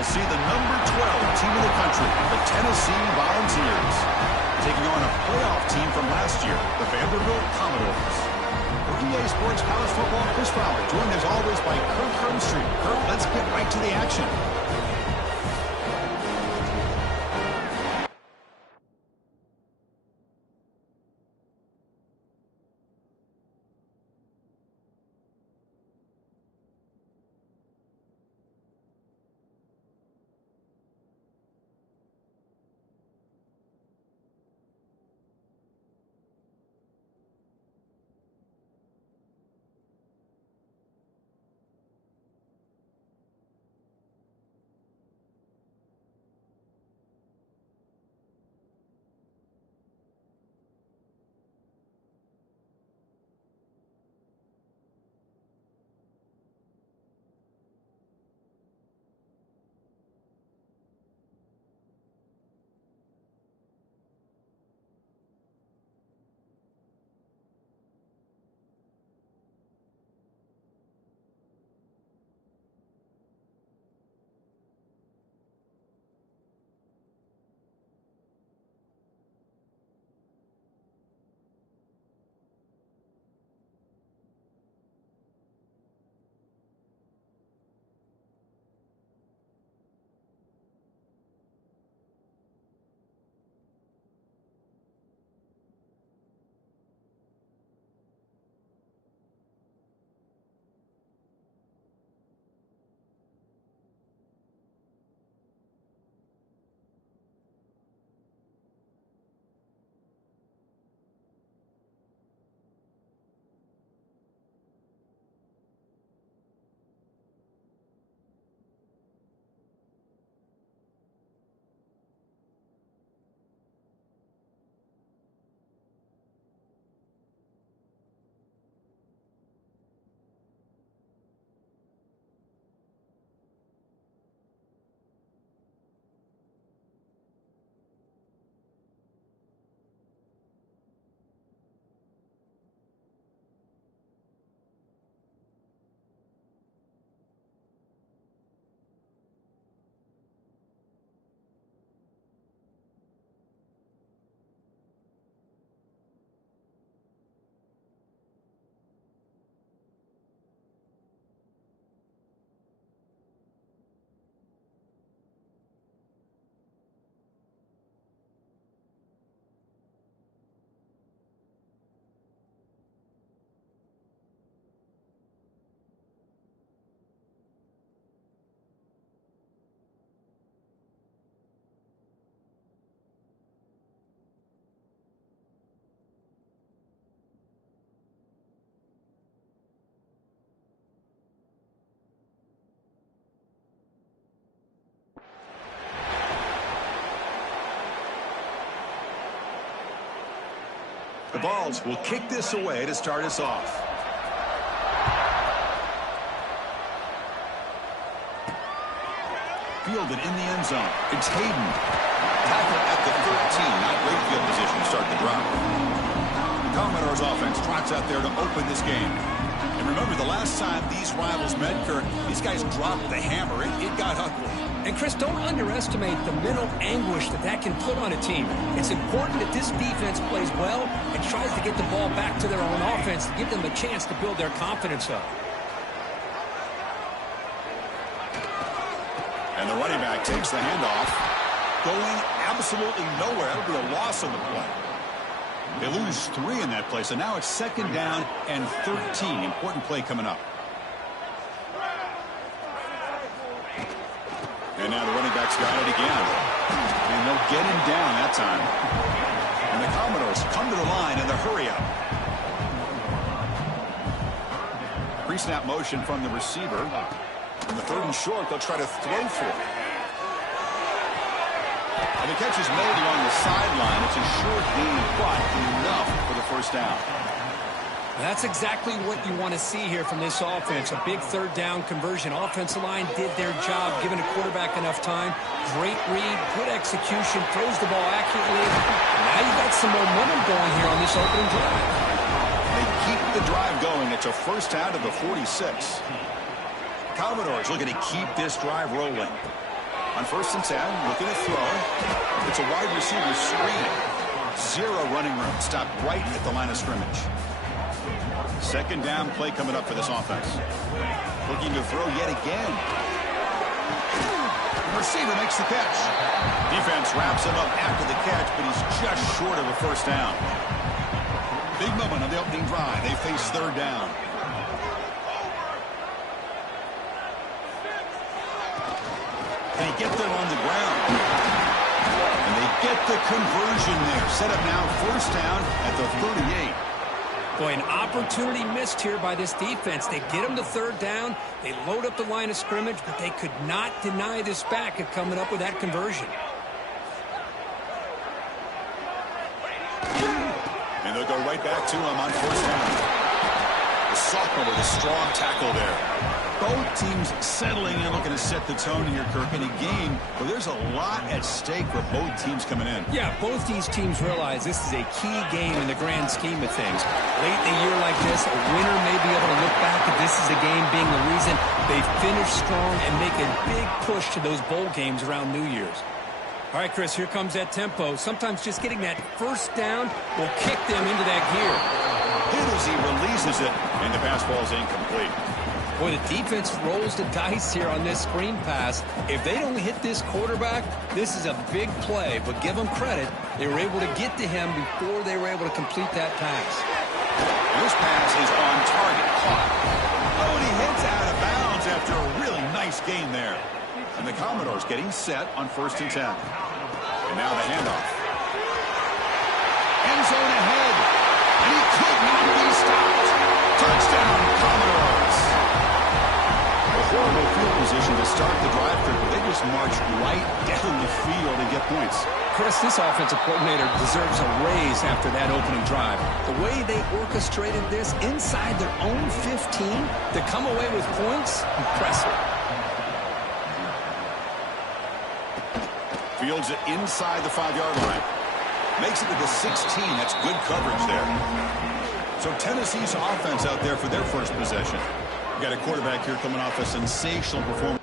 we'll see the number 12 team in the country, the Tennessee Volunteers, taking on a playoff team from last year, the Vanderbilt Commodores. For EA Sports College Football, Chris Fowler, joined as always by Kurt Crumbstreet. Kurt, let's get right to the action. The Vols will kick this away to start us off. Fielded in the end zone. It's Hayden. Tackle at the 13. Not great field position to start the drive. The Commodores offense trots out there to open this game. And remember, the last time these rivals met, Kirk, these guys dropped the hammer. It got ugly. And, Chris, don't underestimate the mental anguish that can put on a team. It's important that this defense plays well and tries to get the ball back to their own offense to give them a chance to build their confidence up. And the running back takes the handoff, going absolutely nowhere. That'll be a loss on the play. They lose 3 in that play, so now it's 2nd down and 13. Important play coming up. And now the running back's got it again. And they'll get him down that time. And the Commodores come to the line in the hurry up. Pre-snap motion from the receiver. And the 3rd and short, they'll try to throw for it. And the catch is made along the sideline. It's a short gain, but enough for the 1st down. That's exactly what you want to see here from this offense. A big 3rd down conversion. Offensive line did their job, giving the quarterback enough time. Great read, good execution, throws the ball accurately. Now you got some momentum going here on this opening drive. They keep the drive going. It's a 1st down to the 46. Commodores looking to keep this drive rolling. On 1st and 10, looking to throw. It's a wide receiver screen. Zero running room. Stopped right at the line of scrimmage. 2nd down play coming up for this offense. Looking to throw yet again. The receiver makes the catch. Defense wraps him up after the catch, but he's just short of a 1st down. Big moment on the opening drive. They face 3rd down. They get there on the ground. And they get the conversion there. Set up now 1st down at the 38. Boy, an opportunity missed here by this defense. They get them to 3rd down. They load up the line of scrimmage, but they could not deny this back of coming up with that conversion. And they'll go right back to him on 1st down. The sophomore with a strong tackle there. Both teams settling in, looking to set the tone here, Kirk, in a game where there's a lot at stake for both teams coming in. Yeah, both these teams realize this is a key game in the grand scheme of things. Late in a year like this, a winner may be able to look back at this as a game being the reason they finish strong and make a big push to those bowl games around New Year's. All right, Chris, here comes that tempo. Sometimes just getting that 1st down will kick them into that gear. Hit as he releases it, and the pass ball is incomplete. Boy, the defense rolls the dice here on this screen pass. If they don't hit this quarterback, this is a big play. But give them credit. They were able to get to him before they were able to complete that pass. This pass is on target. Caught. Oh, and he hits out of bounds after a really nice gain there. And the Commodores getting set on 1st and 10. And now the handoff. End zone ahead. And he could not be stopped. Touchdown, Commodores. A horrible field position to start the drive, but they just marched right down the field and get points. Chris, this offensive coordinator deserves a raise after that opening drive. The way they orchestrated this inside their own 15 to come away with points, impressive. Fields it inside the 5-yard line. Makes it to the 16. That's good coverage there. So Tennessee's offense out there for their first possession. We've got a quarterback here coming off a sensational performance.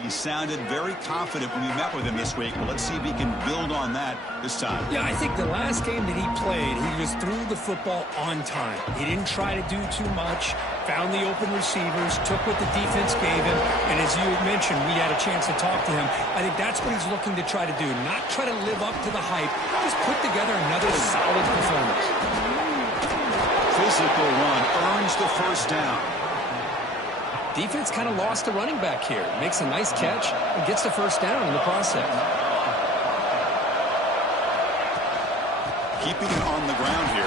He sounded very confident when we met with him this week. Well, let's see if he can build on that this time. Yeah, I think the last game that he played, he just threw the football on time. He didn't try to do too much, found the open receivers, took what the defense gave him, and as you mentioned, we had a chance to talk to him. I think that's what he's looking to try to do, not try to live up to the hype, just put together another solid performance. Physical run earns the 1st down. Defense kind of lost the running back here. Makes a nice catch and gets the 1st down in the process. Keeping it on the ground here.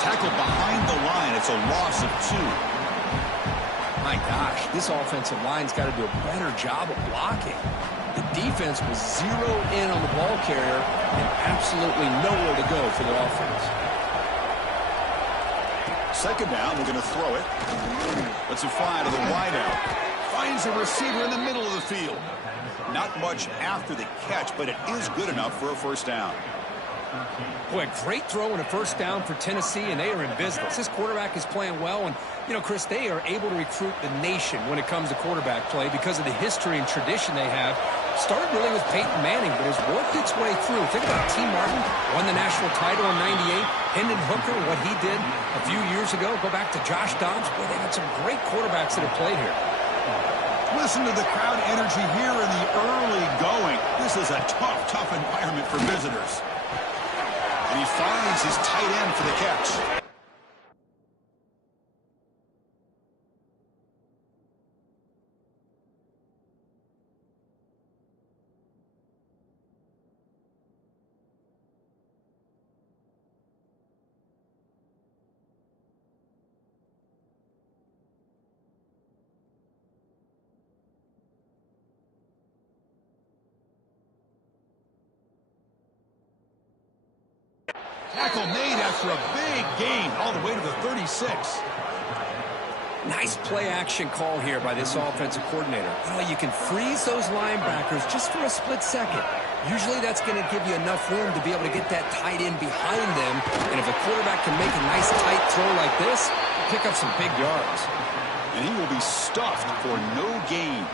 Tackled behind the line. It's a loss of 2. My gosh, this offensive line's got to do a better job of blocking. The defense was zeroed in on the ball carrier and absolutely nowhere to go for the offense. 2nd down, we're going to throw it. Lets it fly to the wideout. Finds a receiver in the middle of the field. Not much after the catch, but it is good enough for a 1st down. Boy, a great throw and a 1st down for Tennessee, and they are in business. This quarterback is playing well, and, you know, Chris, they are able to recruit the nation when it comes to quarterback play because of the history and tradition they have. Started really with Peyton Manning, but has worked its way through. Think about T. Martin, won the national title in '98. Hendon Hooker, what he did a few years ago. Go back to Josh Dobbs. Boy, they had some great quarterbacks that have played here. Listen to the crowd energy here in the early going. This is a tough environment for visitors. And he finds his tight end for the catch. Tackle made after a big gain all the way to the 36. Nice play action call here by this offensive coordinator. You know, you can freeze those linebackers just for a split second. Usually that's going to give you enough room to be able to get that tight end behind them. And if a quarterback can make a nice tight throw like this, pick up some big yards. And he will be stuffed for no gain.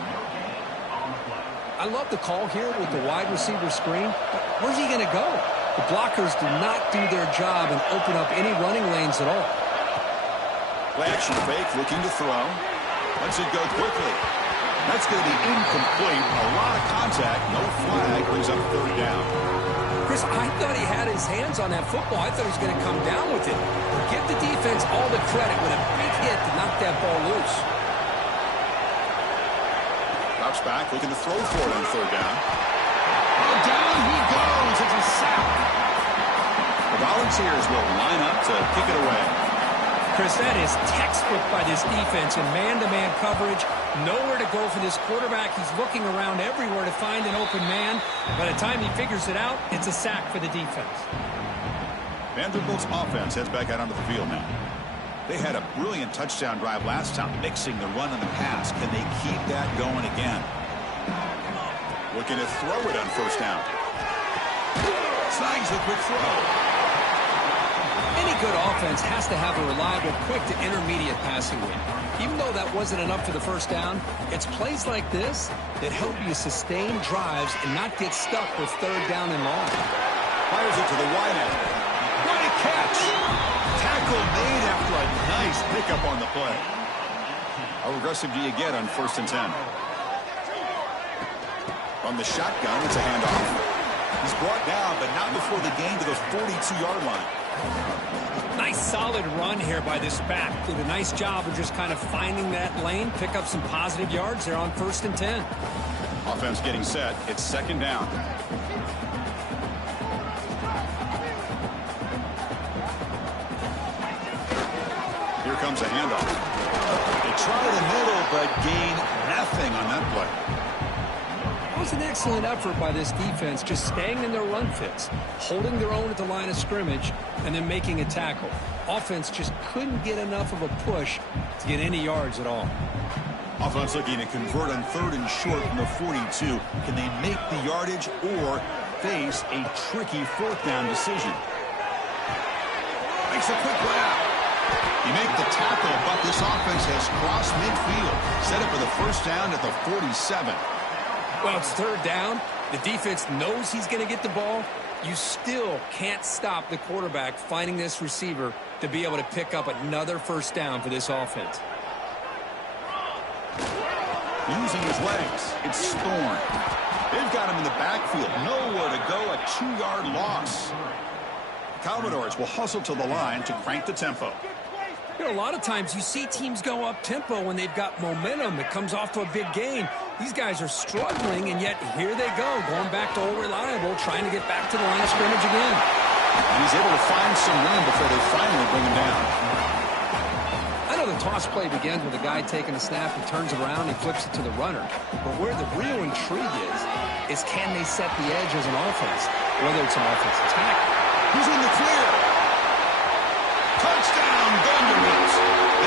I love the call here with the wide receiver screen. But where's he going to go? The blockers do not do their job and open up any running lanes at all. Play action fake, looking to throw. Lets it go quickly. That's going to be incomplete. A lot of contact. No flag. Brings up third down. Chris, I thought he had his hands on that football. I thought he was going to come down with it. Give the defense all the credit with a big hit to knock that ball loose. Drops back, looking to throw for it on third down. Oh, down he goes. It's a sack. The Volunteers will line up to kick it away. Chris, that is textbook by this defense in man-to-man coverage. Nowhere to go for this quarterback. He's looking around everywhere to find an open man. By the time he figures it out, it's a sack for the defense. Vanderbilt's offense heads back out onto the field now. They had a brilliant touchdown drive last time, mixing the run and the pass. Can they keep that going again? Looking to throw it on first down. Snags the quick throw. Any good offense has to have a reliable, quick to intermediate passing game. Even though that wasn't enough for the first down, it's plays like this that help you sustain drives and not get stuck with third down and long. Fires it to the wide end. What a catch! Tackle made after a nice pickup on the play. How aggressive do you get on 1st and 10? On the shotgun, it's a handoff. He's brought down, but not before the gain to the 42-yard line. Nice solid run here by this back. Did a nice job of just kind of finding that lane, pick up some positive yards there on 1st and 10. Offense getting set. It's 2nd down. Here comes a handoff. They try the middle, but gain nothing on that play. It was an excellent effort by this defense, just staying in their run fits, holding their own at the line of scrimmage, and then making a tackle. Offense just couldn't get enough of a push to get any yards at all. Offense looking to convert on 3rd and short from the 42. Can they make the yardage or face a tricky 4th down decision? Makes a quick grab. You make the tackle, but this offense has crossed midfield. Set up for the first down at the 47. Well, it's 3rd down. The defense knows he's going to get the ball. You still can't stop the quarterback finding this receiver to be able to pick up another first down for this offense. Using his legs, it's Thorne. They've got him in the backfield. Nowhere to go, a 2-yard loss. Commodores will hustle to the line to crank the tempo. You know, a lot of times you see teams go up-tempo when they've got momentum that comes off to a big gain. These guys are struggling, and yet here they go, going back to old reliable, trying to get back to the line of scrimmage again. And he's able to find some room before they finally bring him down. I know the toss play begins with a guy taking a snap and turns around and flips it to the runner. But where the real intrigue is can they set the edge as an offense, whether it's an offensive tackle. Who's in the clear? Touchdown, Vanderbilt.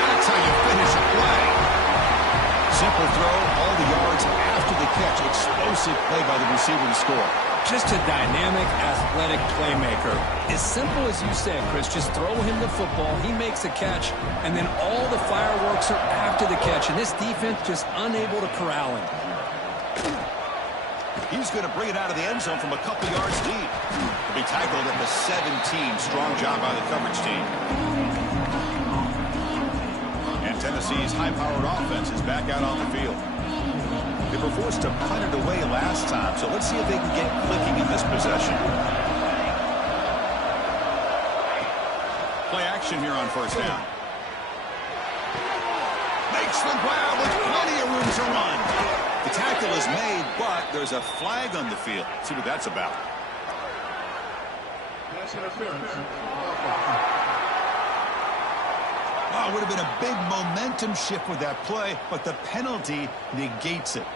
That's how you finish a play. Simple throw, all the yards after the catch. Explosive play by the receiver to score. Just a dynamic, athletic playmaker. As simple as you said, Chris, just throw him the football, he makes a catch, and then all the fireworks are after the catch, and this defense just unable to corral him. He's going to bring it out of the end zone from a couple yards deep. He'll be tackled at the 17. Strong job by the coverage team. And Tennessee's high-powered offense is back out on the field. They were forced to punt it away last time, so let's see if they can get clicking in this possession. Play action here on first down. Makes the grab with plenty of room to run. The tackle is made, but there's a flag on the field. Let's see what that's about. Oh, it would have been a big momentum shift with that play, but the penalty negates it.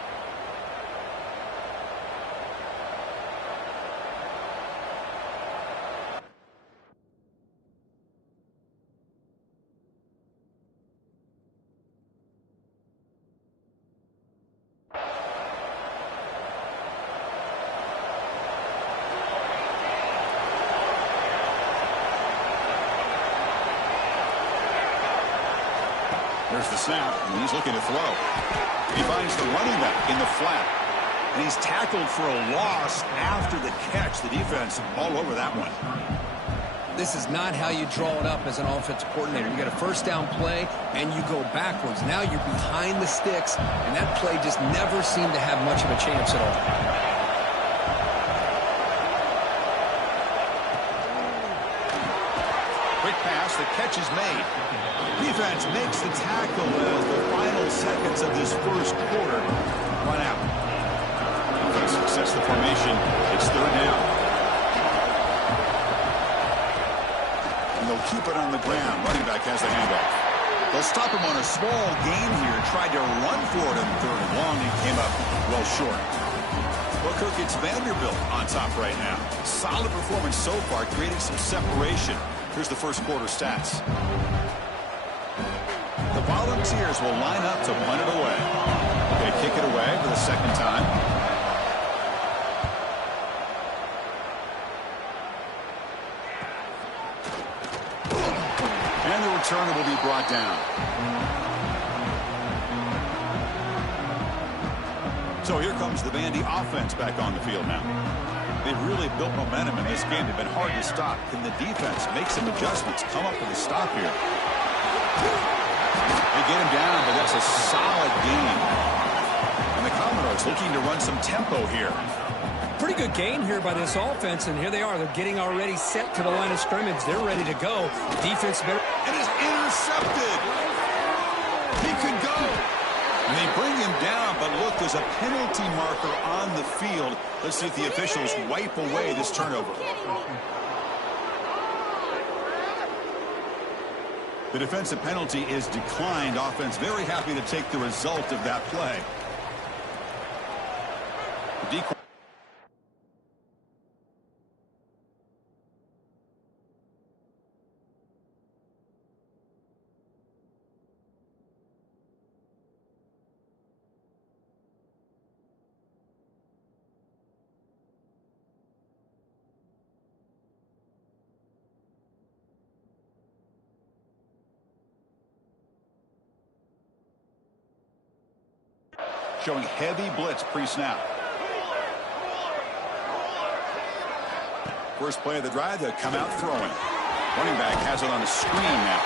There's the snap, and he's looking to throw. He finds the running back in the flat. And he's tackled for a loss after the catch. The defense all over that one. This is not how you draw it up as an offensive coordinator. You got a first down play, and you go backwards. Now you're behind the sticks, and that play just never seemed to have much of a chance at all. Quick pass, the catch is made. Defense makes the tackle as the final seconds of this first quarter run out. Offense success the formation. It's third down. And they'll keep it on the ground. Running back has the handoff. They'll stop him on a small gain here. Tried to run for it on third and long and came up well short. Well, Kirk, it's Vanderbilt on top right now. Solid performance so far, creating some separation. Here's the first quarter stats. The Volunteers will line up to punt it away. They kick it away for the second time. And the returner will be brought down. So here comes the Vandy offense back on the field now. They've really built momentum in this game. They've been hard to stop. Can the defense make some adjustments? Come up with a stop here. They get him down, but that's a solid gain. And the Commodores looking to run some tempo here. Pretty good gain here by this offense, and here they are. They're getting already set to the line of scrimmage. They're ready to go. Defense better. It is intercepted. He could go. And they bring him down, but look, there's a penalty marker on the field. Let's see if the officials wipe away this turnover. The defensive penalty is declined. Offense very happy to take the result of that play. The decoy. Showing heavy blitz pre-snap. First play of the drive, they'll come out throwing. Running back has it on a screen now.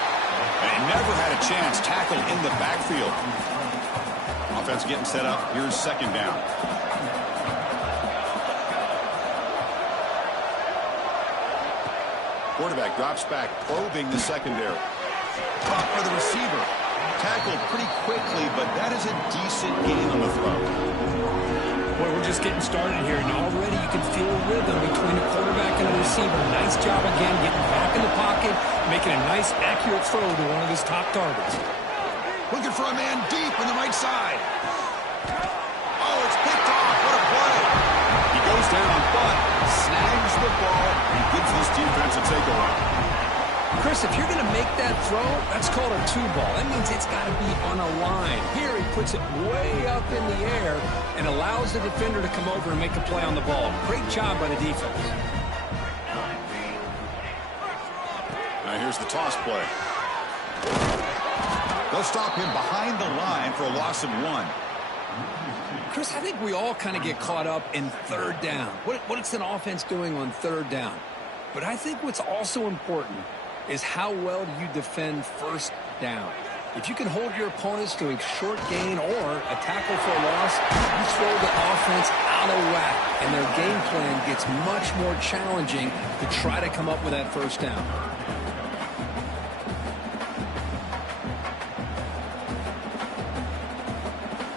And never had a chance. Tackled in the backfield. Offense getting set up. Here's second down. Quarterback drops back, probing the secondary. Caught for the receiver. Tackled pretty quickly, but that is a decent gain on the throw. Boy, we're just getting started here, and already you can feel a rhythm between the quarterback and the receiver. Nice job again getting back in the pocket, making a nice, accurate throw to one of his top targets. Looking for a man deep on the right side. Oh, it's picked off. What a play. He goes down, but snags the ball and gives this defense a takeaway. Chris, if you're going to make that throw, that's called a two ball. That means it's got to be on a line. Here he puts it way up in the air and allows the defender to come over and make a play on the ball. Great job by the defense. Now here's the toss play. They'll stop him behind the line for a loss of 1. Chris, I think we all kind of get caught up in third down. What's an offense doing on third down? But I think what's also important is how well do you defend first down. If you can hold your opponents to a short gain or a tackle for a loss, you throw the offense out of whack, and their game plan gets much more challenging to try to come up with that first down.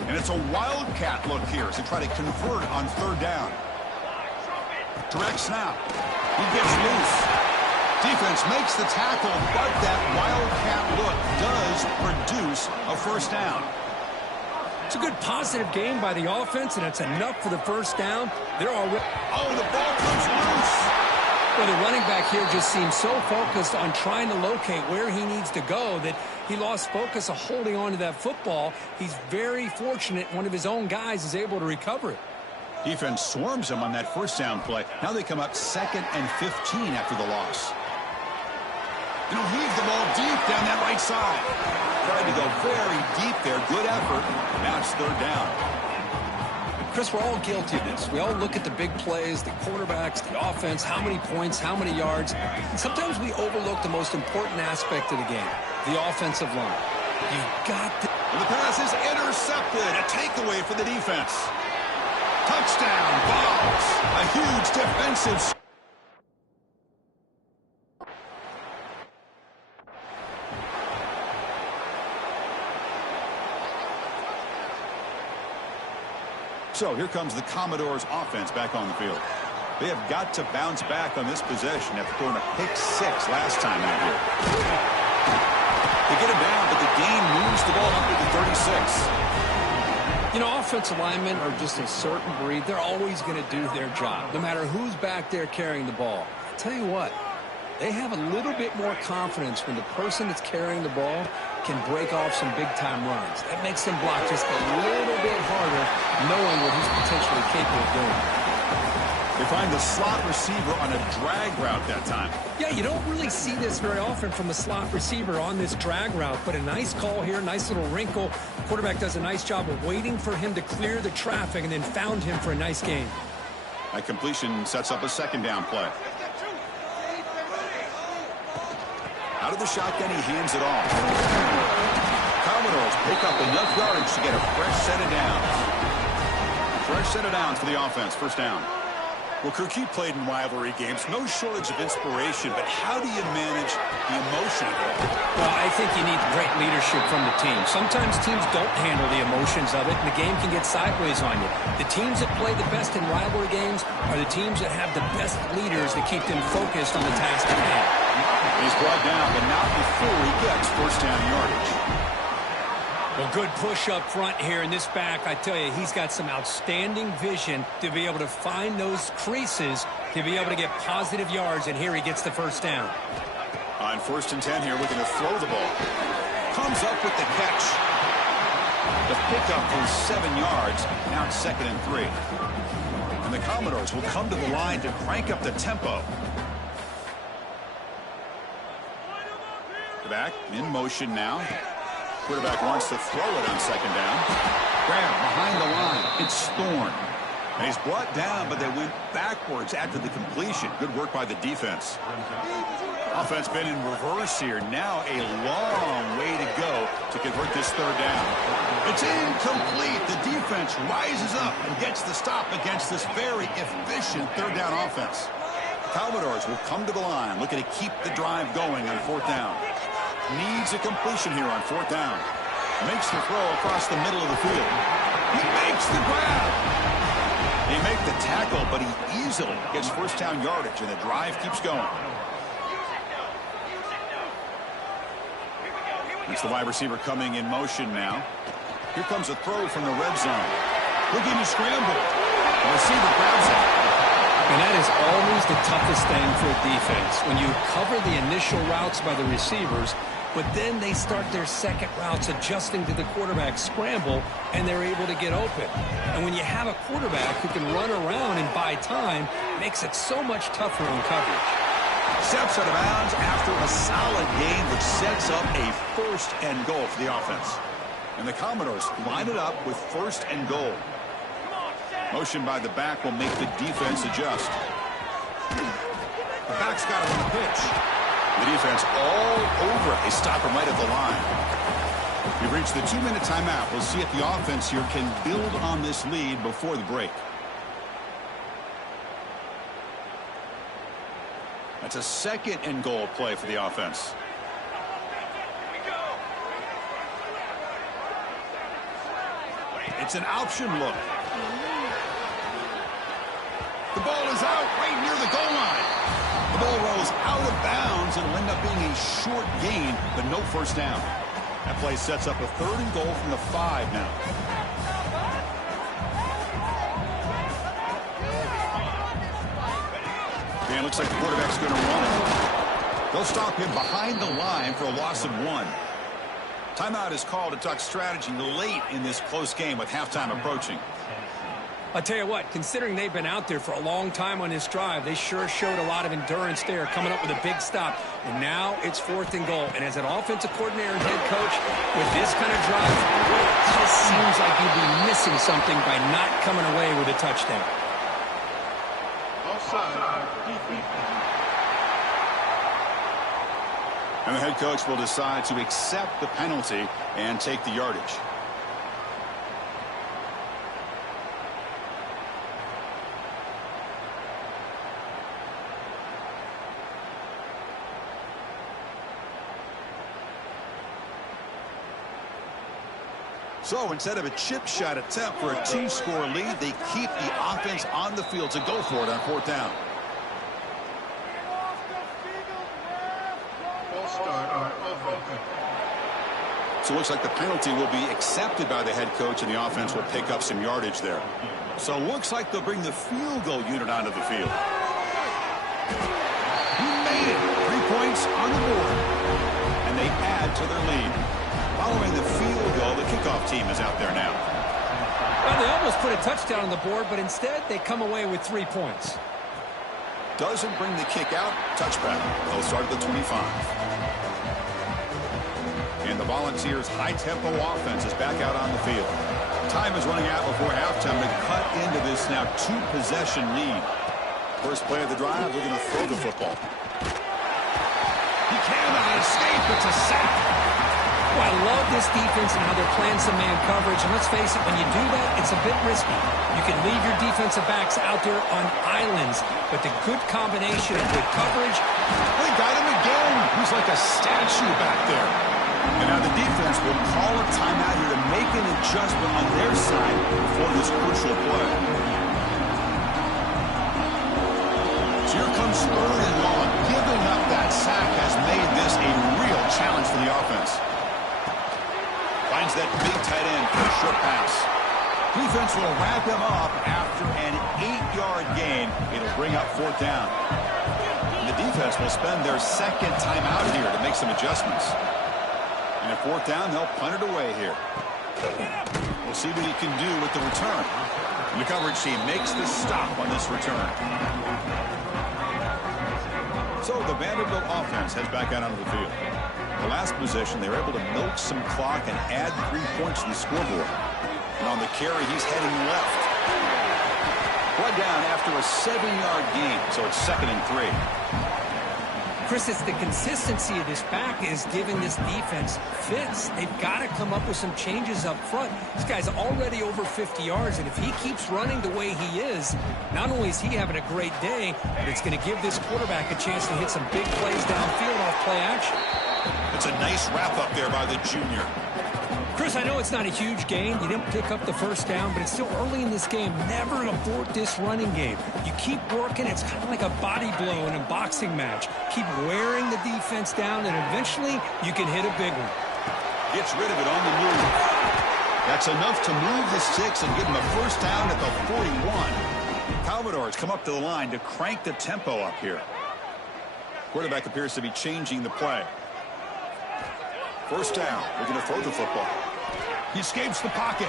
And it's a wildcat look here as they try to convert on third down. Direct snap. He gets loose. Defense makes the tackle, but that wildcat look does produce a first down. It's a good positive game by the offense, and it's enough for the first down. They're already. Oh, the ball comes loose. Well, the running back here just seems so focused on trying to locate where he needs to go that he lost focus of holding on to that football. He's very fortunate one of his own guys is able to recover it. Defense swarms him on that first down play. Now they come up 2nd and 15 after the loss. And he'll heave the ball deep down that right side. Tried to go very deep there. Good effort. Now it's third down. Chris, we're all guilty of this. We all look at the big plays, the quarterbacks, the offense, how many points, how many yards. And sometimes we overlook the most important aspect of the game, the offensive line. You've got to... And the pass is intercepted. A takeaway for the defense. Touchdown, Vols. A huge defensive... So here comes the Commodores offense back on the field. They have got to bounce back on this possession after throwing a pick-6 last time out here. They get him down, but the gain moves the ball up to the 36. You know, offensive linemen are just a certain breed. They're always going to do their job, no matter who's back there carrying the ball. I'll tell you what, they have a little bit more confidence when the person that's carrying the ball can break off some big-time runs. That makes them block just a little bit harder, knowing what he's potentially capable of doing. They find the slot receiver on a drag route that time. Yeah, you don't really see this very often from a slot receiver on this drag route, but a nice call here, nice little wrinkle. The quarterback does a nice job of waiting for him to clear the traffic and then found him for a nice gain. That completion sets up a second down play. Out of the shotgun, he hands it off. Commodores pick up enough yardage to get a fresh set of downs. Fresh set of downs for the offense. First down. Well, Kirk, you played in rivalry games. No shortage of inspiration, but how do you manage the emotion of it? Well, I think you need great leadership from the team. Sometimes teams don't handle the emotions of it, and the game can get sideways on you. The teams that play the best in rivalry games are the teams that have the best leaders that keep them focused on the task at hand. He's brought down, but not before he gets first down yardage. Well, good push up front here in this back. I tell you, he's got some outstanding vision to be able to find those creases, to be able to get positive yards, and here he gets the first down. On 1st and 10 here, looking to throw the ball. Comes up with the catch. The pickup for 7 yards. Now it's 2nd and 3. And the Commodores will come to the line to crank up the tempo. The back in motion now. Quarterback wants to throw it on 2nd down. Graham behind the line. It's Thorne. And he's brought down, but they went backwards after the completion. Good work by the defense. Offense been in reverse here. Now a long way to go to convert this 3rd down. It's incomplete. The defense rises up and gets the stop against this very efficient 3rd down offense. Commodores will come to the line, looking to keep the drive going on 4th down. Needs a completion here on 4th down. Makes the throw across the middle of the field. He makes the grab. They make the tackle, but he easily gets first down yardage, and the drive keeps going. It's the wide receiver coming in motion now. Here comes a throw from the red zone. Looking to scramble. The receiver grabs it. And that is always the toughest thing for a defense, when you cover the initial routes by the receivers, but then they start their second routes adjusting to the quarterback scramble, and they're able to get open. And when you have a quarterback who can run around and buy time, it makes it so much tougher on coverage. Steps out of bounds after a solid gain, which sets up a 1st and goal for the offense. And the Commodores line it up with 1st and goal. Motion by the back will make the defense adjust. The back's got him on the pitch. The defense all over it. They stop him right at the line. We've reached the 2-minute timeout. We'll see if the offense here can build on this lead before the break. That's a 2nd and goal play for the offense. It's an option look. The ball is out right near the goal line. The ball rolls out of bounds and will end up being a short gain, but no first down. That play sets up a 3rd and goal from the 5 now. And it looks like the quarterback's going to run it. They'll stop him behind the line for a loss of 1. Timeout is called to talk strategy late in this close game with halftime approaching. I'll tell you what, considering they've been out there for a long time on this drive, they sure showed a lot of endurance there, coming up with a big stop. And now it's 4th and goal. And as an offensive coordinator and head coach, with this kind of drive, it just seems like you'd be missing something by not coming away with a touchdown. And the head coach will decide to accept the penalty and take the yardage. So instead of a chip shot attempt for a 2-score lead, they keep the offense on the field to go for it on 4th down. So it looks like the penalty will be accepted by the head coach, and the offense will pick up some yardage there. So it looks like they'll bring the field goal unit onto the field. He made it. 3 points on the board. And they add to their lead. Following the field goal, the kickoff team is out there now. Well, they almost put a touchdown on the board, but instead they come away with 3 points. Doesn't bring the kick out. Touchback. They'll start at the 25. And the Volunteers' high-tempo offense is back out on the field. Time is running out before halftime to cut into this now 2-possession lead. First play of the drive, we're going to throw the football. He cannot escape. It's a sack. Well, I love this defense and how they're playing some man coverage. And let's face it, when you do that, it's a bit risky. You can leave your defensive backs out there on islands, but the good combination of good coverage. They got him again. He's like a statue back there. And now the defense will call a timeout here to make an adjustment on their side before this crucial play. So here comes 3rd and long. Giving up that sack has made this a real challenge for the offense. Finds that big tight end for a short pass. Defense will wrap him up after an 8-yard gain. It'll bring up 4th down. And the defense will spend their 2nd timeout here to make some adjustments. And at 4th down, they'll punt it away here. We'll see what he can do with the return. And the coverage team makes the stop on this return. So the Vanderbilt offense heads back out onto the field. The last possession, they were able to milk some clock and add 3 points to the scoreboard. And on the carry, he's heading left. Brought down after a 7-yard gain, so it's 2nd and 3. Chris, it's the consistency of this back is giving this defense fits. They've got to come up with some changes up front. This guy's already over 50 yards, and if he keeps running the way he is, not only is he having a great day, but it's going to give this quarterback a chance to hit some big plays downfield off play action. It's a nice wrap-up there by the junior. Chris, I know it's not a huge gain. You didn't pick up the 1st down, but it's still early in this game. Never abort this running game. You keep working. It's kind of like a body blow in a boxing match. Keep wearing the defense down, and eventually you can hit a big one. Gets rid of it on the move. That's enough to move the sticks and give him a 1st down at the 41. Commodores come up to the line to crank the tempo up here. Quarterback appears to be changing the play. 1st down. They're going to throw the football. He escapes the pocket.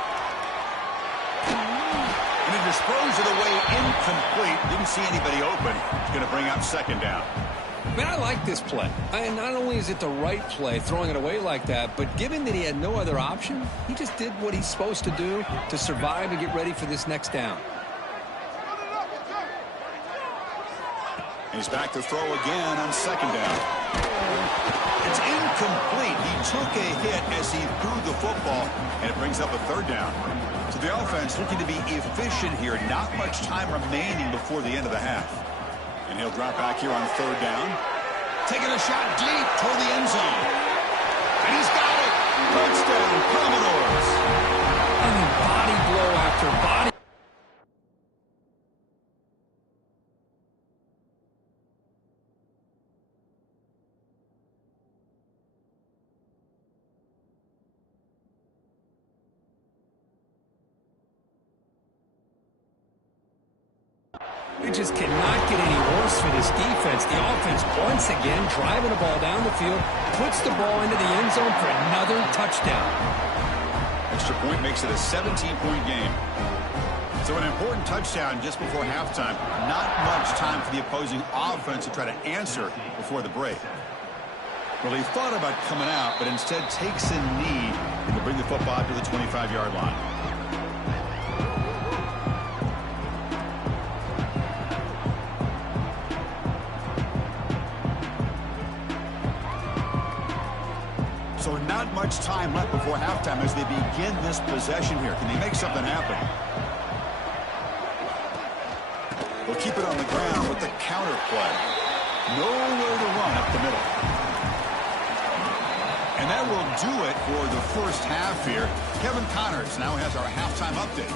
And he disposed of the way incomplete. Didn't see anybody open. It's going to bring up 2nd down. Man, I like this play. And not only is it the right play, throwing it away like that, but given that he had no other option, he just did what he's supposed to do to survive and get ready for this next down. And he's back to throw again on 2nd down. It's incomplete. He took a hit as he threw the football, and it brings up a 3rd down. So the offense looking to be efficient here. Not much time remaining before the end of the half. And he'll drop back here on 3rd down. Taking a shot deep toward the end zone. And he's got it. Touchdown, Commodores. I mean, body blow after body. We just cannot get any worse for this defense. The offense, once again, driving the ball down the field, puts the ball into the end zone for another touchdown. Extra point makes it a 17-point game. So an important touchdown just before halftime. Not much time for the opposing offense to try to answer before the break. Well, he thought about coming out, but instead takes a knee to bring the football to the 25-yard line. So not much time left before halftime as they begin this possession here. Can they make something happen? They'll keep it on the ground with the counter play. Nowhere to run up the middle. And that will do it for the first half here. Kevin Connors now has our halftime update.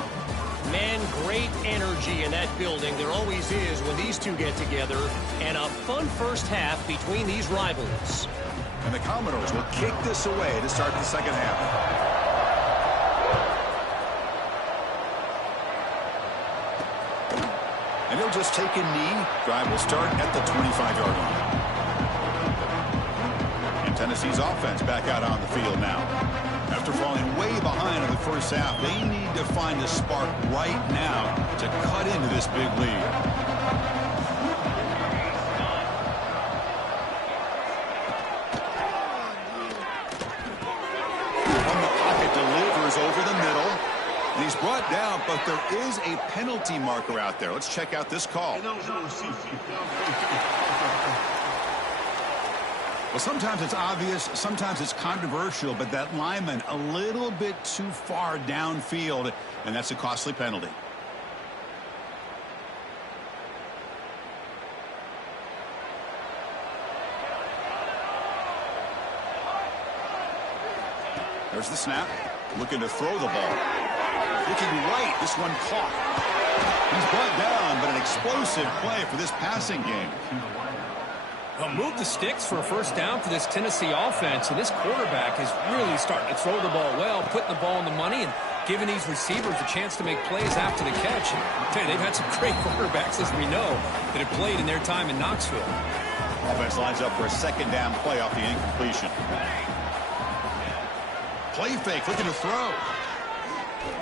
Man, great energy in that building. There always is when these two get together. And a fun first half between these rivals. And the Commodores will kick this away to start the second half. And he'll just take a knee. Drive will start at the 25-yard line. And Tennessee's offense back out on the field now. After falling way behind in the first half, they need to find a spark right now to cut into this big lead. Over the middle, and he's brought down, but there is a penalty marker out there. Let's check out this call. Well, sometimes it's obvious, sometimes it's controversial, but that lineman a little bit too far downfield, and that's a costly penalty. There's the snap. Looking to throw the ball. Looking right. This one caught. He's brought down, but an explosive play for this passing game. Well, move the sticks for a first down for this Tennessee offense, and this quarterback is really starting to throw the ball well, putting the ball on the money, and giving these receivers a chance to make plays after the catch. And I tell you, they've had some great quarterbacks, as we know, that have played in their time in Knoxville. Offense lines up for a second down play off the incompletion. Play fake, looking to throw.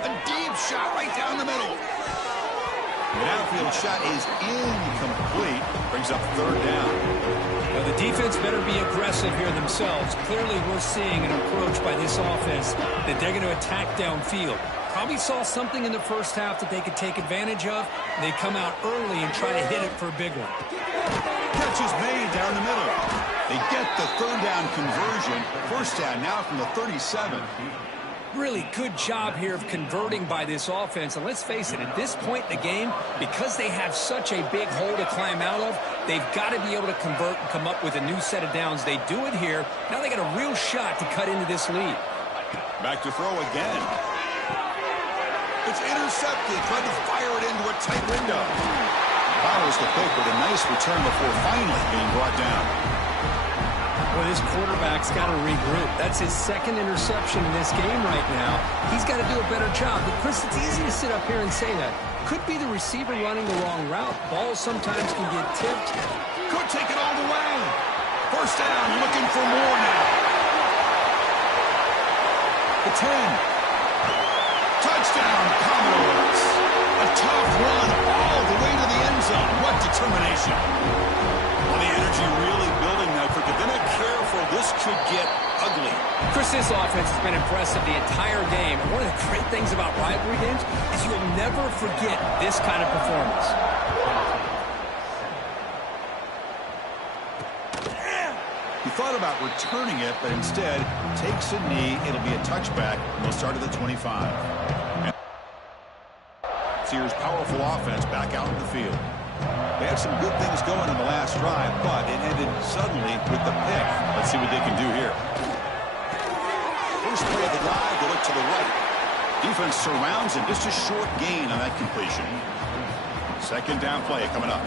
A deep shot right down the middle. The downfield shot is incomplete. Brings up third down. Well, the defense better be aggressive here themselves. Clearly, we're seeing an approach by this offense that they're going to attack downfield. Probably saw something in the first half that they could take advantage of. They come out early and try to hit it for a big one. Catch is made down the middle. They get the third down conversion. First down now from the 37. Really good job here of converting by this offense. And let's face it, at this point in the game, because they have such a big hole to climb out of, they've got to be able to convert and come up with a new set of downs. They do it here. Now they got a real shot to cut into this lead. Back to throw again. It's intercepted. Tried to fire it into a tight window. Follows the pick with a nice return before finally being brought down. Well, this quarterback's got to regroup. That's his second interception in this game right now. He's got to do a better job. But, Chris, it's easy to sit up here and say that. Could be the receiver running the wrong route. Balls sometimes can get tipped. Could take it all the way. First down, looking for more now. The 10. Touchdown, Commodores. A tough run all the way to the end zone. What determination. Well, the energy really building now. If they're not careful, this could get ugly. Chris, this offense has been impressive the entire game. And one of the great things about rivalry games is you'll never forget this kind of performance. He thought about returning it, but instead takes a knee. It'll be a touchback, and they'll start at the 25. Sears' powerful offense back out in the field. They had some good things going in the last drive, but it ended suddenly with the pick. Let's see what they can do here. First play of the drive, they look to the right. Defense surrounds him. Just a short gain on that completion. Second down play coming up.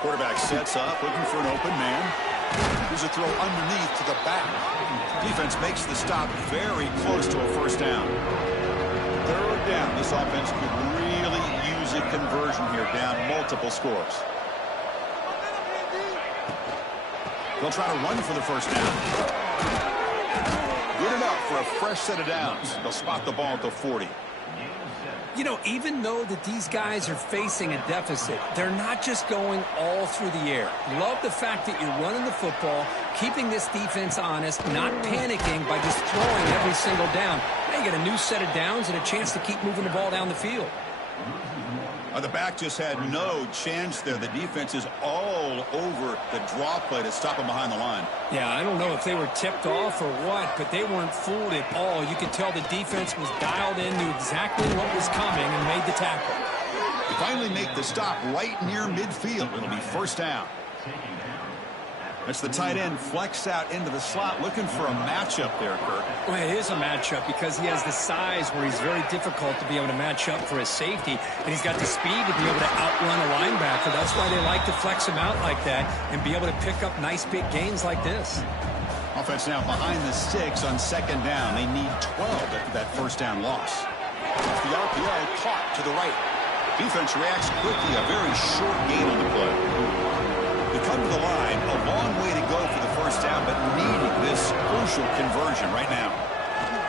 Quarterback sets up, looking for an open man. Here's a throw underneath to the back. Defense makes the stop very close to a first down. Third down. This offense could really use a conversion here, down multiple scores. They'll try to run for the first down. Good enough for a fresh set of downs. They'll spot the ball at the 40. You know, even though that these guys are facing a deficit, they're not just going all through the air. Love the fact that you're running the football, keeping this defense honest, not panicking by just throwing every single down. Now you get a new set of downs and a chance to keep moving the ball down the field. The back just had no chance there. The defense is all over the draw play to stop him behind the line. Yeah, I don't know if they were tipped off or what, but they weren't fooled at all. You could tell the defense was dialed in, knew exactly what was coming, and made the tackle. They finally make the stop right near midfield. It'll be first down. That's the tight end flexed out into the slot, looking for a matchup there, Kirk. Well, it is a matchup because he has the size where he's very difficult to be able to match up for his safety, and he's got the speed to be able to outrun a linebacker. That's why they like to flex him out like that and be able to pick up nice big gains like this. Offense now behind the 6 on second down. They need 12 after that first down loss. The RPO caught to the right. Defense reacts quickly, a very short gain on the play. They come to the line, a long way to go for the first down, but needing this crucial conversion right now.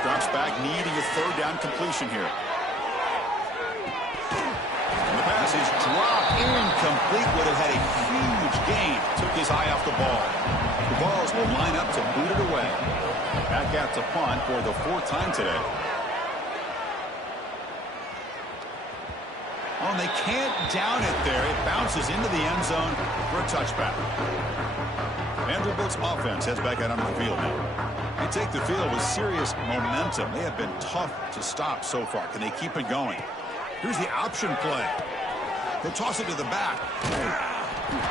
Drops back, needing a third down completion here. And the pass is dropped incomplete. Would have had a huge gain. Took his eye off the ball. The balls will line up to boot it away. Back out to punt for the 4th time today. Oh, and they can't down it there. It bounces into the end zone for a touchback. Vanderbilt's offense heads back out onto the field now. They take the field with serious momentum. They have been tough to stop so far. Can they keep it going? Here's the option play. They toss it to the back.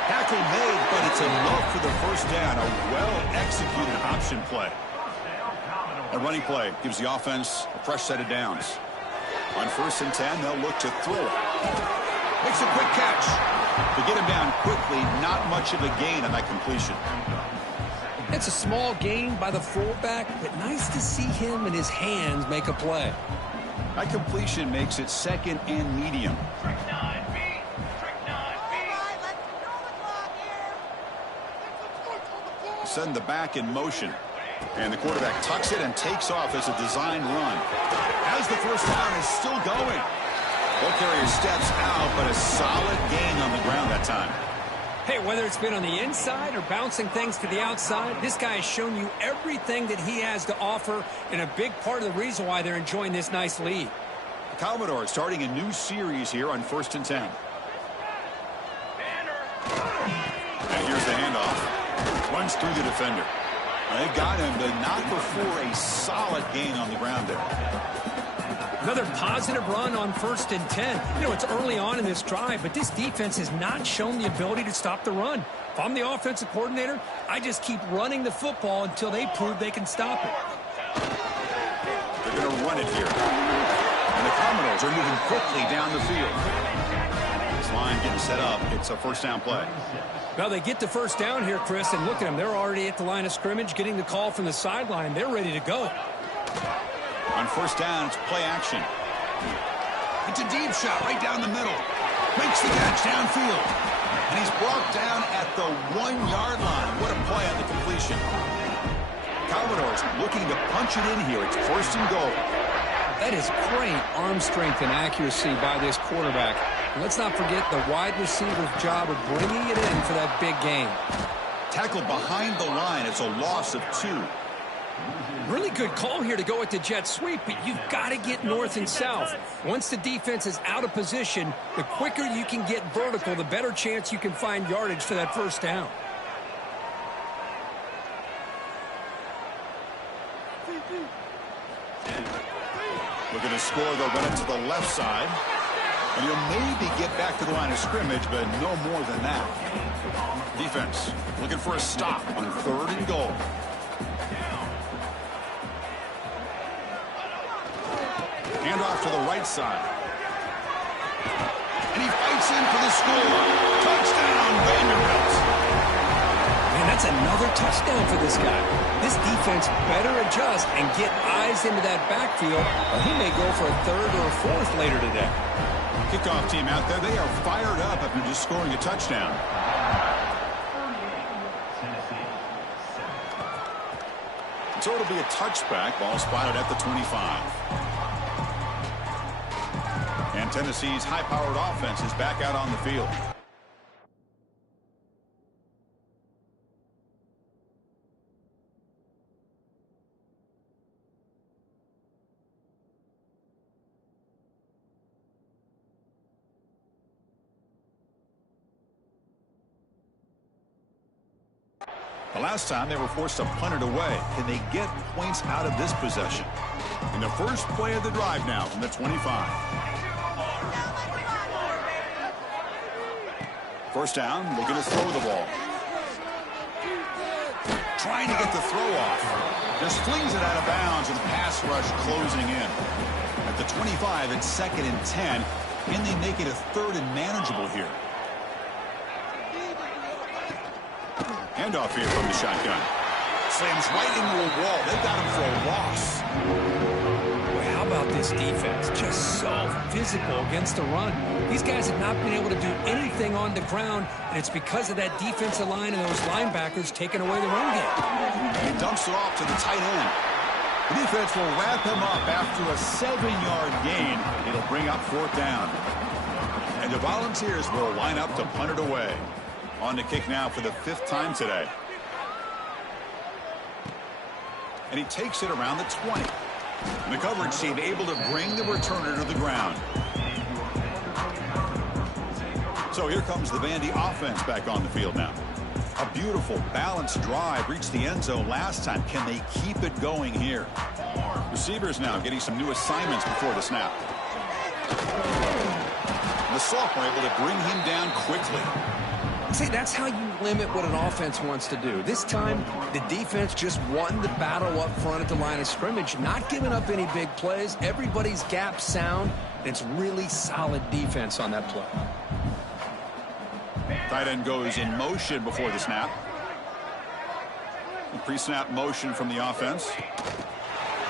Tackle made, but it's enough for the first down. A well-executed option play. A running play gives the offense a fresh set of downs. On 1st and 10, they'll look to throw it. Makes a quick catch. To get him down quickly, not much of a gain on that completion. It's a small gain by the fullback, but nice to see him and his hands make a play. That completion makes it 2nd and medium. Send the back in motion. And the quarterback tucks it and takes off as a design run. As the first down is still going. Ball carrier steps out, but a solid gain on the ground that time. Hey, whether it's been on the inside or bouncing things to the outside, this guy has shown you everything that he has to offer, and a big part of the reason why they're enjoying this nice lead. The Commodores starting a new series here on 1st and 10. And here's the handoff. Runs through the defender. They've got him, but not before a solid gain on the ground there. Another positive run on 1st and 10. You know, it's early on in this drive, but this defense has not shown the ability to stop the run. If I'm the offensive coordinator, I just keep running the football until they prove they can stop it. They're going to run it here. And the Commodores are moving quickly down the field. This line getting set up. It's a first down play. Well, they get the first down here, Chris, and look at them. They're already at the line of scrimmage, getting the call from the sideline. They're ready to go. On first down, it's play action. It's a deep shot right down the middle. Makes the catch downfield. And he's brought down at the 1-yard line. What a play on the completion. Commodores looking to punch it in here. It's 1st and goal. That is great arm strength and accuracy by this quarterback. Let's not forget the wide receiver's job of bringing it in for that big gain. Tackled behind the line. It's a loss of 2. Really good call here to go with the jet sweep, but you've got to get north and south. Once the defense is out of position, the quicker you can get vertical, the better chance you can find yardage for that first down. Look at the score. They'll run it to the left side. And you'll maybe get back to the line of scrimmage, but no more than that. Defense looking for a stop on 3rd and goal. Handoff to the right side. And he fights in for the score. Touchdown, Vanderbilt. Man, that's another touchdown for this guy. This defense better adjust and get eyes into that backfield, or he may go for a 3rd or a 4th later today. Kickoff team out there. They are fired up after just scoring a touchdown. So it'll be a touchback. Ball spotted at the 25. And Tennessee's high-powered offense is back out on the field. The last time they were forced to punt it away. Can they get points out of this possession? In the first play of the drive now from the 25. First down, they're going to throw the ball. Trying to get the throw off. Just flings it out of bounds and pass rush closing in. At the 25, it's 2nd and 10. Can they make it a 3rd and manageable here? Handoff here from the shotgun. Slams right into a wall. They got him for a loss. Boy, how about this defense? Just so physical against the run. These guys have not been able to do anything on the ground, and it's because of that defensive line and those linebackers taking away the run game. He dumps it off to the tight end. The defense will wrap him up after a 7-yard gain. It'll bring up 4th down. And the Volunteers will line up to punt it away. On the kick now for the 5th time today. And he takes it around the 20. And the coverage team able to bring the returner to the ground. So here comes the Vandy offense back on the field now. A beautiful, balanced drive reached the end zone last time. Can they keep it going here? Receivers now getting some new assignments before the snap. The sophomore able to bring him down quickly. See, that's how you limit what an offense wants to do. This time, the defense just won the battle up front at the line of scrimmage, not giving up any big plays. Everybody's gap sound, and it's really solid defense on that play. Tight end goes in motion before the snap. Pre-snap motion from the offense.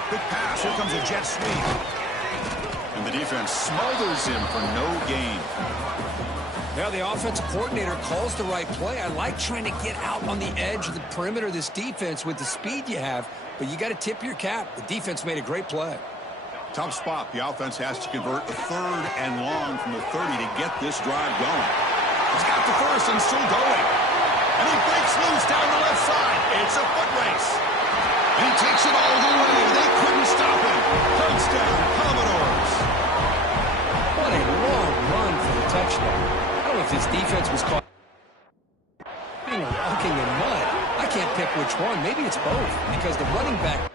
Quick pass. Here comes a jet sweep. And the defense smothers him for no gain. Yeah, the offensive coordinator calls the right play. I like trying to get out on the edge of the perimeter of this defense with the speed you have, but you got to tip your cap. The defense made a great play. Tough spot. The offense has to convert a 3rd and long from the 30 to get this drive going. He's got the first and still going. And he breaks loose down the left side. It's a foot race. And he takes it all the way. They couldn't stop him. Touchdown, Commodores. What a long run for the touchdown. I don't know if this defense was caught being walking in mud. I can't pick which one. Maybe it's both because the running back.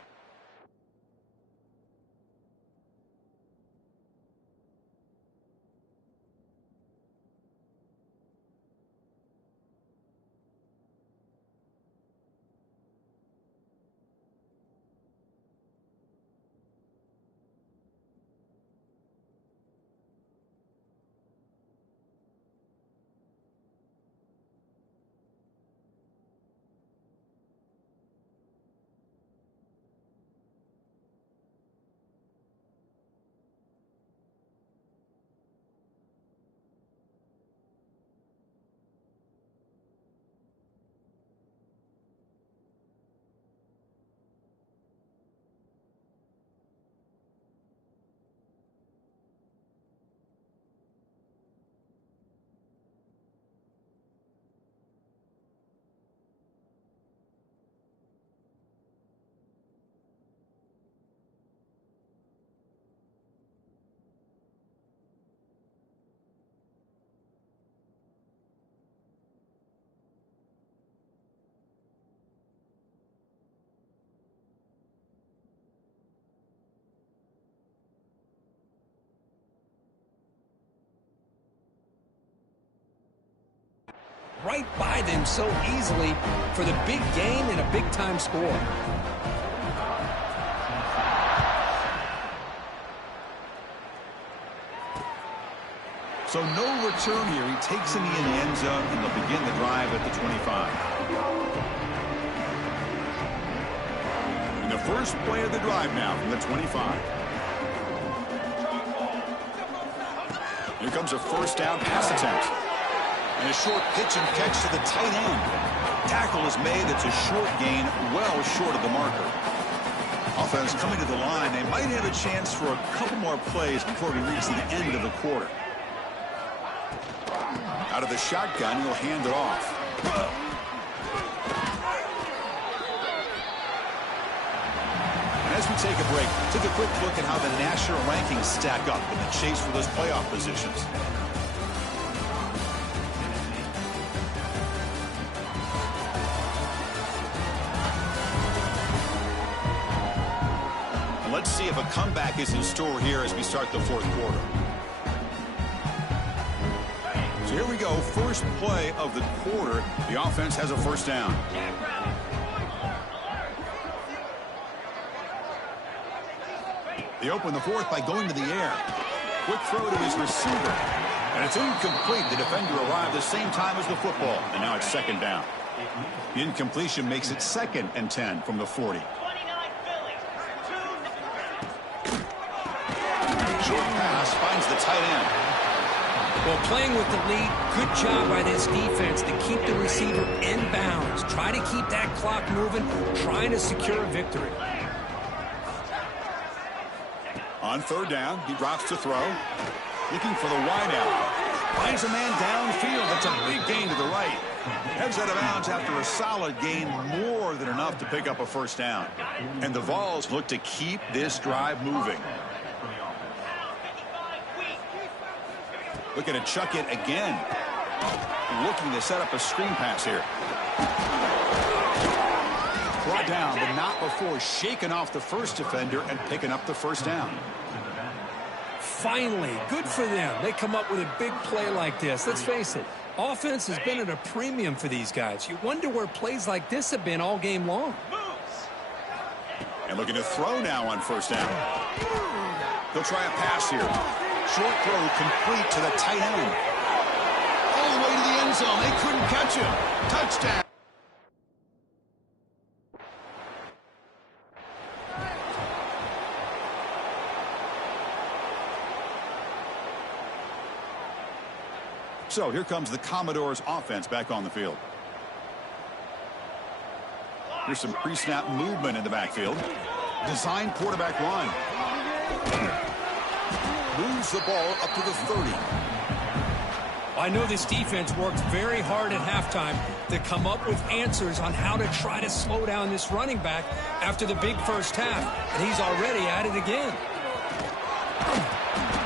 Right by them so easily for the big gain and a big-time score. So no return here. He takes him in the end zone, and they'll begin the drive at the 25. And the first play of the drive now from the 25. Here comes a first down pass attempt. And a short pitch and catch to the tight end. Tackle is made. It's a short gain, well short of the marker. Offense coming to the line. They might have a chance for a couple more plays before we reach the end of the quarter. Out of the shotgun, he'll hand it off. And as we take a break, take a quick look at how the national rankings stack up in the chase for those playoff positions. Let's see if a comeback is in store here as we start the fourth quarter. So here we go, first play of the quarter. The offense has a first down. They open the fourth by going to the air. Quick throw to his receiver. And it's incomplete. The defender arrived the same time as the football. And now it's second down. The incompletion makes it 2nd and 10 from the 40. Short pass finds the tight end. Well, playing with the lead, good job by this defense to keep the receiver in bounds. Try to keep that clock moving, trying to secure a victory. On third down, he drops to throw. Looking for the wideout. Finds a man downfield. That's a big gain to the right. Heads out of bounds after a solid gain, more than enough to pick up a first down. And the Vols look to keep this drive moving. Looking to chuck it again. Looking to set up a screen pass here. Brought down, but not before shaking off the first defender and picking up the first down. Finally, good for them. They come up with a big play like this. Let's face it, offense has been at a premium for these guys. You wonder where plays like this have been all game long. And looking to throw now on first down. He'll try a pass here. Short throw complete to the tight end. All the way to the end zone. They couldn't catch him. Touchdown. So here comes the Commodores offense back on the field. Here's some pre-snap movement in the backfield. Design quarterback run. Moves the ball up to the 30. I know this defense worked very hard at halftime to come up with answers on how to try to slow down this running back after the big first half. And he's already at it again.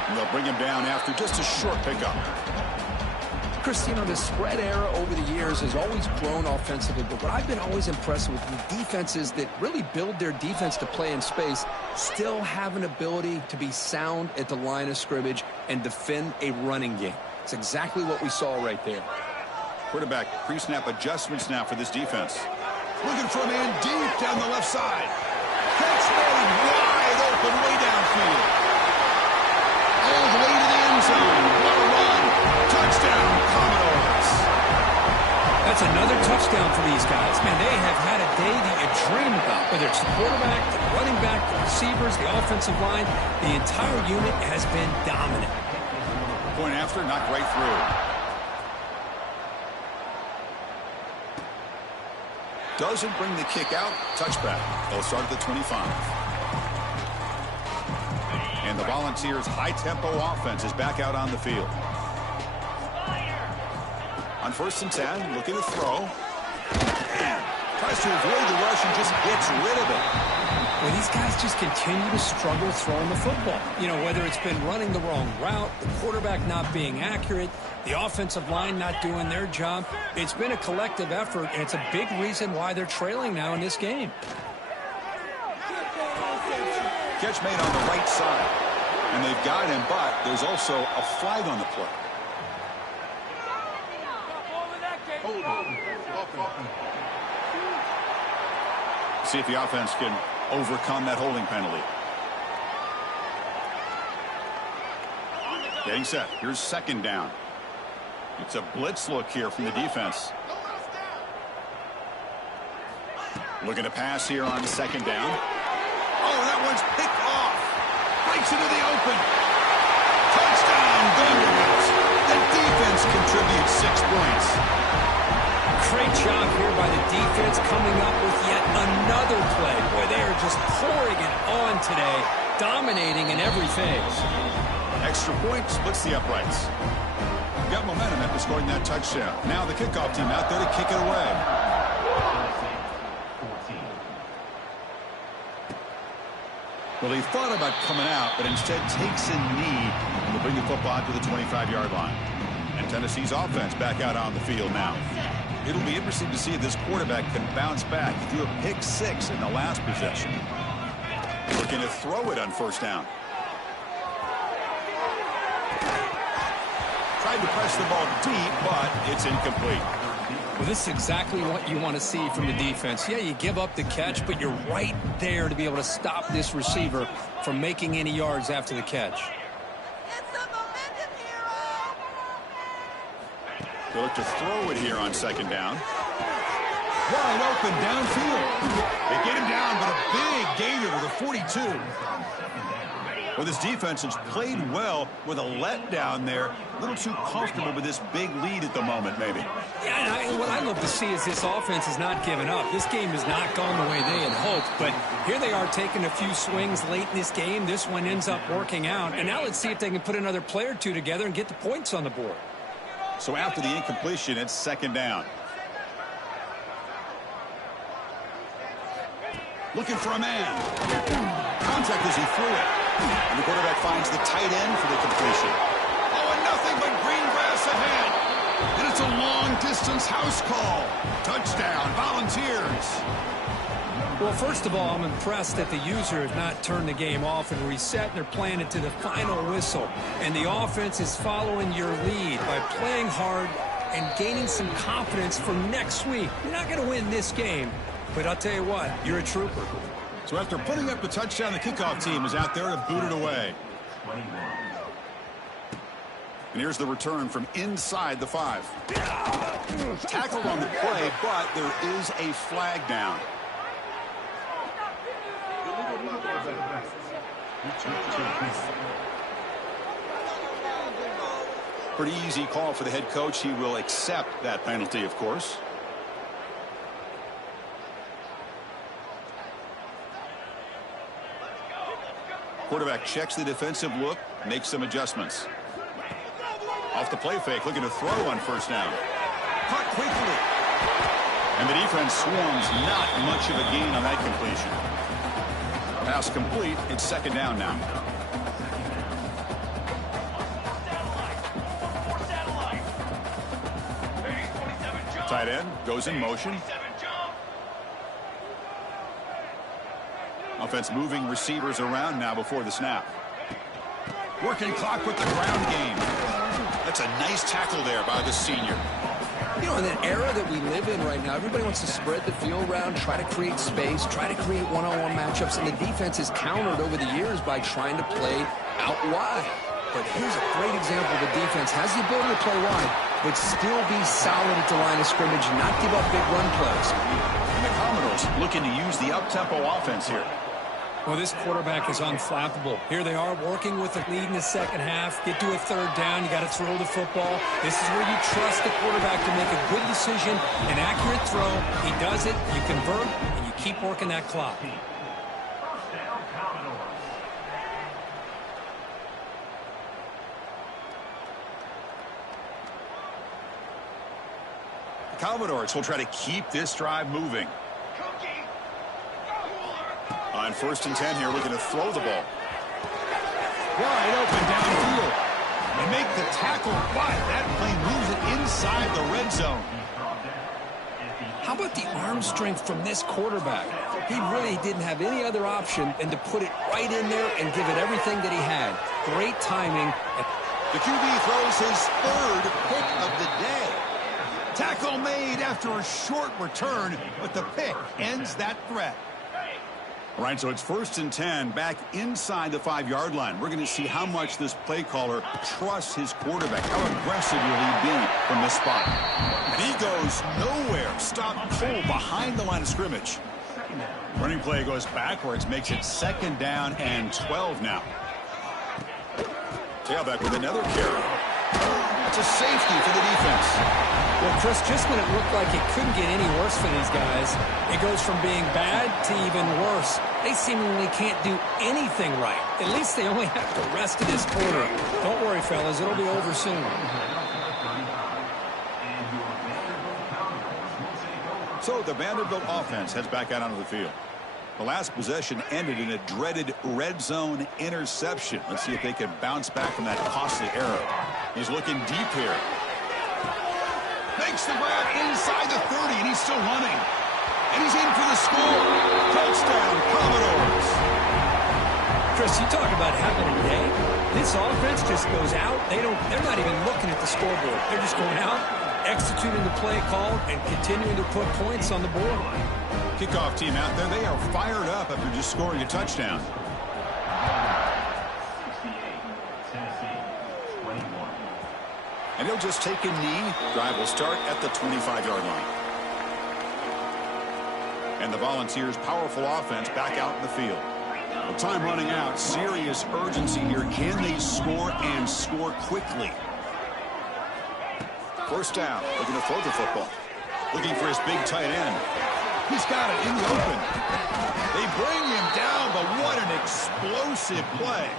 And they'll bring him down after just a short pickup. Chris, you know, the spread era over the years has always grown offensively, but what I've been always impressed with the defenses that really build their defense to play in space still have an ability to be sound at the line of scrimmage and defend a running game. It's exactly what we saw right there. Quarterback pre-snap adjustments now for this defense. Looking for a man deep down the left side. Catch made wide open way downfield. All the way to the end zone. What a run. Touchdown, Commodores. That's another touchdown for these guys. Man, they have had a day that you dream about. Whether it's the quarterback, the running back, the receivers, the offensive line, the entire unit has been dominant. Point after, knocked right through. Doesn't bring the kick out. Touchback. They'll start at the 25. And the Volunteers' high-tempo offense is back out on the field. On 1st and 10, looking to throw. And tries to avoid the rush and just gets rid of it. Well, these guys just continue to struggle throwing the football. You know, whether it's been running the wrong route, the quarterback not being accurate, the offensive line not doing their job. It's been a collective effort, and it's a big reason why they're trailing now in this game. Catch made on the right side. And they've got him, but there's also a flag on the play. See if the offense can overcome that holding penalty. Getting set. Here's 2nd down. It's a blitz look here from the defense. Looking to pass here on 2nd down. Oh, that one's picked off. Breaks into the open. Touchdown, Thunderbirds. The defense contributes 6 points. Great job here by the defense coming up with yet another play. Boy, they are just pouring it today, dominating in every phase. Extra point splits the uprights. Got momentum after scoring that touchdown. Now the kickoff team out there to kick it away. Well, he thought about coming out, but instead takes a knee and will bring the football to the 25-yard line. And Tennessee's offense back out on the field now. It'll be interesting to see if this quarterback can bounce back. He threw a pick 6 in the last possession. Looking to throw it on first down. Tried to press the ball deep, but it's incomplete. Well, this is exactly what you want to see from the defense. Yeah, you give up the catch, but you're right there to be able to stop this receiver from making any yards after the catch. They look to throw it here on second down. Wide open downfield. They get him down, but a big gainer to the 42. Well, this defense has played well with a letdown there. A little too comfortable with this big lead at the moment, maybe. Yeah, and what I love to see is this offense is not giving up. This game has not gone the way they had hoped, but here they are taking a few swings late in this game. This one ends up working out, and now let's see if they can put another play or two together and get the points on the board. So after the incompletion, it's second down. Looking for a man. Contact as he threw it. And the quarterback finds the tight end for the completion. Oh, and nothing but green grass ahead. And it's a long-distance house call. Touchdown, Volunteers. Well, first of all, I'm impressed that the user has not turned the game off and reset, and they're playing it to the final whistle. And the offense is following your lead by playing hard and gaining some confidence for next week. You're not going to win this game, but I'll tell you what, you're a trooper. So after putting up the touchdown, the kickoff team is out there to boot it away. And here's the return from inside the 5. Tackled on the play, but there is a flag down. Pretty easy call for the head coach. He will accept that penalty, of course. Quarterback checks the defensive look, makes some adjustments. Off the play fake, looking to throw on first down. Caught quickly. And the defense swarms, not much of a gain on that completion. Pass complete. It's second down now. Tight end goes in motion. Offense moving receivers around now before the snap. Working clock with the ground game. That's a nice tackle there by the senior. You know, in an era that we live in right now, everybody wants to spread the field around, try to create space, try to create one-on-one matchups, and the defense is countered over the years by trying to play out wide. But here's a great example of the defense has the ability to play wide, but still be solid at the line of scrimmage, not give up big run plays. And the Commodores looking to use the up-tempo offense here. Well, this quarterback is unflappable. Here they are working with the lead in the second half. Get to a third down. You got to throw the football. This is where you trust the quarterback to make a good decision, an accurate throw. He does it, you convert, and you keep working that clock. The Commodores will try to keep this drive moving. On first and 10 here, looking to throw the ball. Wide open downfield. And make the tackle, but that plane moves it inside the red zone. How about the arm strength from this quarterback? He really didn't have any other option than to put it right in there and give it everything that he had. Great timing. The QB throws his third pick of the day. Tackle made after a short return, but the pick ends that threat. All right, so it's first and 10 back inside the 5-yard line. We're going to see how much this play caller trusts his quarterback. How aggressive will he be from this spot? And he goes nowhere. Stop pull behind the line of scrimmage. Running play goes backwards, makes it second down and 12 now. Tailback with another carry. It's a safety for the defense. Well, Chris, just when it looked like it couldn't get any worse for these guys, it goes from being bad to even worse. They seemingly can't do anything right. At least they only have the rest of this quarter. Don't worry, fellas. It'll be over soon. So the Vanderbilt offense heads back out onto the field. The last possession ended in a dreaded red zone interception. Let's see if they can bounce back from that costly error. He's looking deep here. Makes the grab inside the 30, and he's still running. And he's in for the score. Touchdown, Commodores. Chris, you talk about having a day. This offense just goes out. They're not even looking at the scoreboard. They're just going out, executing the play called, and continuing to put points on the board. Kickoff team out there. They are fired up after just scoring a touchdown. And he'll just take a knee. Drive will start at the 25-yard line. And the Volunteers' powerful offense back out in the field. With time running out, serious urgency here. Can they score and score quickly? First down, looking to throw the football. Looking for his big tight end. He's got it in the open. They bring him down, but what an explosive play.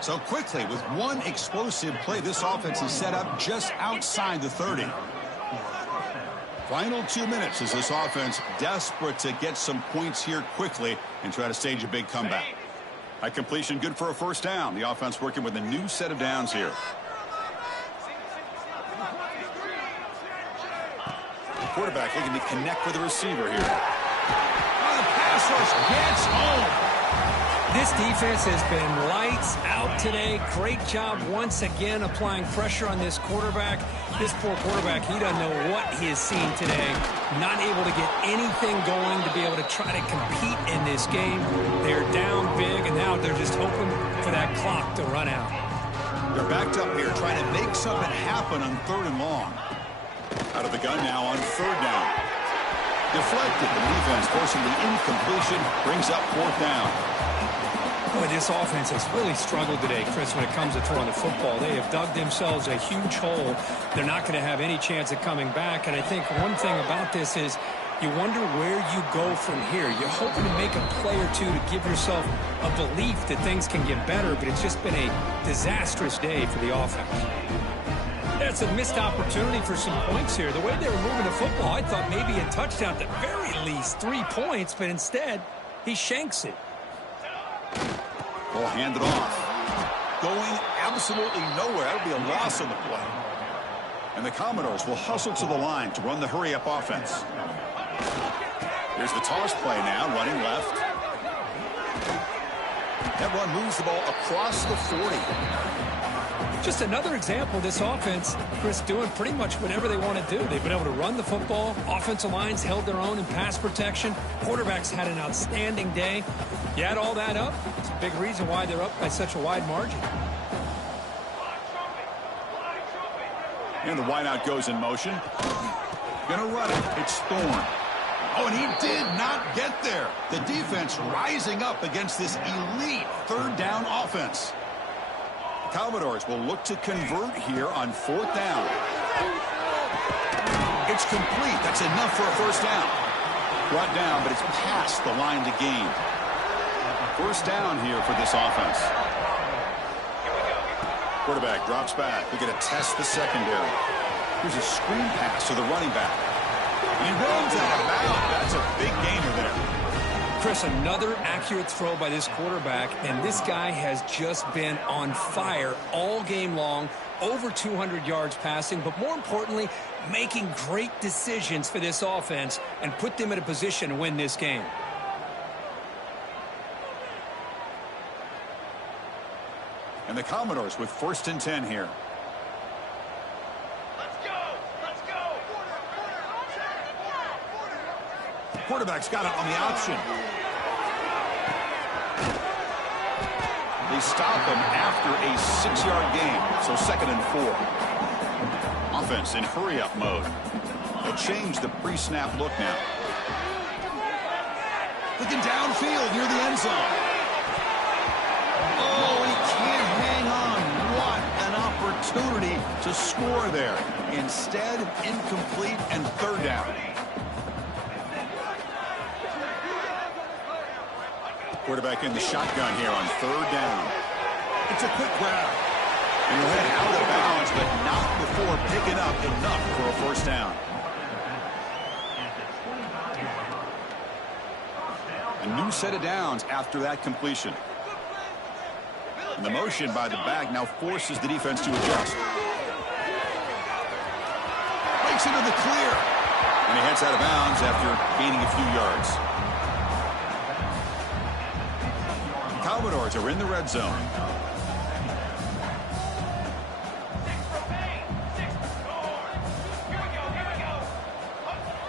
So quickly, with one explosive play, this offense is set up just outside the 30. Final 2 minutes as this offense desperate to get some points here quickly and try to stage a big comeback. At completion, good for a first down. The offense working with a new set of downs here. The quarterback looking to connect with the receiver here. Oh, the pass rush gets home. This defense has been lights out today. Great job once again applying pressure on this quarterback. This poor quarterback, he doesn't know what he has seen today. Not able to get anything going to be able to try to compete in this game. They're down big, and now they're just hoping for that clock to run out. They're backed up here trying to make something happen on 3rd and long. Out of the gun now on 3rd down. Deflected. The defense forcing the incompletion. Brings up 4th down. Boy, this offense has really struggled today, Chris, when it comes to throwing the football. They have dug themselves a huge hole. They're not going to have any chance of coming back. And I think one thing about this is you wonder where you go from here. You're hoping to make a play or two to give yourself a belief that things can get better, but it's just been a disastrous day for the offense. That's a missed opportunity for some points here. The way they were moving the football, I thought maybe a touchdown, at the very least 3 points, but instead he shanks it. Ball handed off. Going absolutely nowhere. That'll be a loss on the play. And the Commodores will hustle to the line to run the hurry-up offense. Here's the toss play now, running left. That run moves the ball across the 40. Just another example of this offense, Chris, doing pretty much whatever they want to do. They've been able to run the football. Offensive lines held their own in pass protection. Quarterbacks had an outstanding day. You add all that up, it's a big reason why they're up by such a wide margin. And the wideout goes in motion. Gonna run it. It's Thorne. Oh, and he did not get there. The defense rising up against this elite 3rd down offense. Commodores will look to convert here on 4th down. It's complete. That's enough for a first down. Brought down, but it's past the line to gain. First down here for this offense. Quarterback drops back. We're going to test the secondary. Here's a screen pass to the running back. And he runs out of bounds. That's a big gainer there. Chris, another accurate throw by this quarterback, and this guy has just been on fire all game long, over 200 yards passing, but more importantly, making great decisions for this offense and put them in a position to win this game. And the Commodores with 1st and 10 here. Quarterback's got it on the option. They stop him after a 6-yard gain, so 2nd and 4. Offense in hurry-up mode. They'll change the pre-snap look now. Looking downfield near the end zone. Oh, he can't hang on. What an opportunity to score there. Instead, incomplete and third down. Quarterback in the shotgun here on third down. It's a quick grab. And he'll head out of bounds, but not before picking up enough for a first down. A new set of downs after that completion. And the motion by the back now forces the defense to adjust. Breaks into the clear. And he heads out of bounds after gaining a few yards. The Commodores are in the red zone.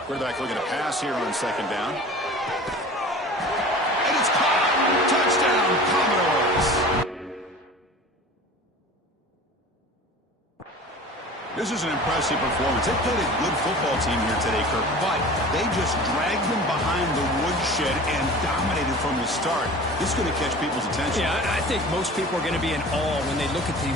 Quarterback looking to pass here on second down. And it's caught. Touchdown, Commodores. This is an impressive performance. They played a good football team here today, Kirk, but they just dragged them behind the woodshed and dominated from the start. This is going to catch people's attention. Yeah, I think most people are going to be in awe when they look at the